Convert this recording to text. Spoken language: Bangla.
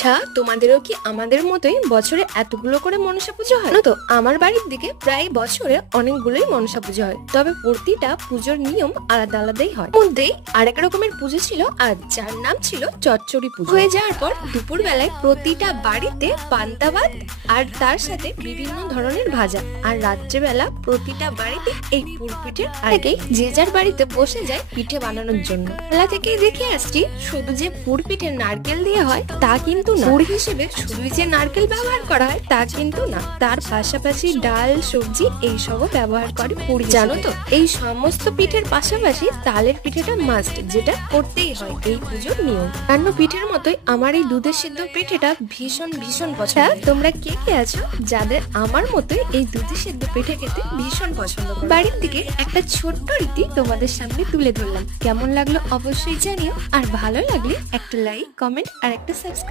আচ্ছা, তোমাদেরও কি আমাদের মতোই বছরে এতগুলো করে মনসা পুজো হয়? না তো, আমার বাড়ির দিকে প্রায় বছরে অনেকগুলোই মনসা পুজো হয়, তবে প্রতিটা পুজোর নিয়ম আলাদা আলাদাই হয়। মধ্যেই আরেক রকমের পুজো ছিল, আর যার নাম ছিল চচ্চড়ি পুজো। হয়ে যাওয়ার পর দুপুর বেলায় প্রতিটা বাড়িতে পান্তা ভাত আর তার সাথে বিভিন্ন ধরনের ভাজা, আর রাত্রেবেলা প্রতিটা বাড়িতে এই পুরপিঠের আগেই যে যার বাড়িতে বসে যায় পিঠে বানানোর জন্য। বেলা থেকেই দেখে আসছি শুধু যে পুরপিঠে নারকেল দিয়ে হয় তা কিন্তু না, পুর হিসেবে শুধুই যে নারকেল ব্যবহার করা হয় তা কিন্তু না, তার পাশাপাশি ডাল, সবজি এইসবও ব্যবহার করে পুর। জানো তো, এই সমস্ত পিঠের পাশাপাশি তালের পিঠেটা মাস্ট, যেটা করতেই হয় এই পুজোর নিয়ম। অন্য পিঠের মতোই আমার এই দুধের সিদ্ধ পিঠেটা ভীষণ ভীষণ পছন্দ। তোমরা কে কে আছো যাদের আমার মতোই এই দুধের সিদ্ধ পিঠে খেতে ভীষণ পছন্দ করো? বাড়ির দিকে একটা ছোট্ট রীতি তোমাদের সামনে তুলে ধরলাম। কেমন লাগলো অবশ্যই জানিও, আর ভালো লাগলে একটা লাইক, কমেন্ট আর একটা সাবস্ক্রাইব।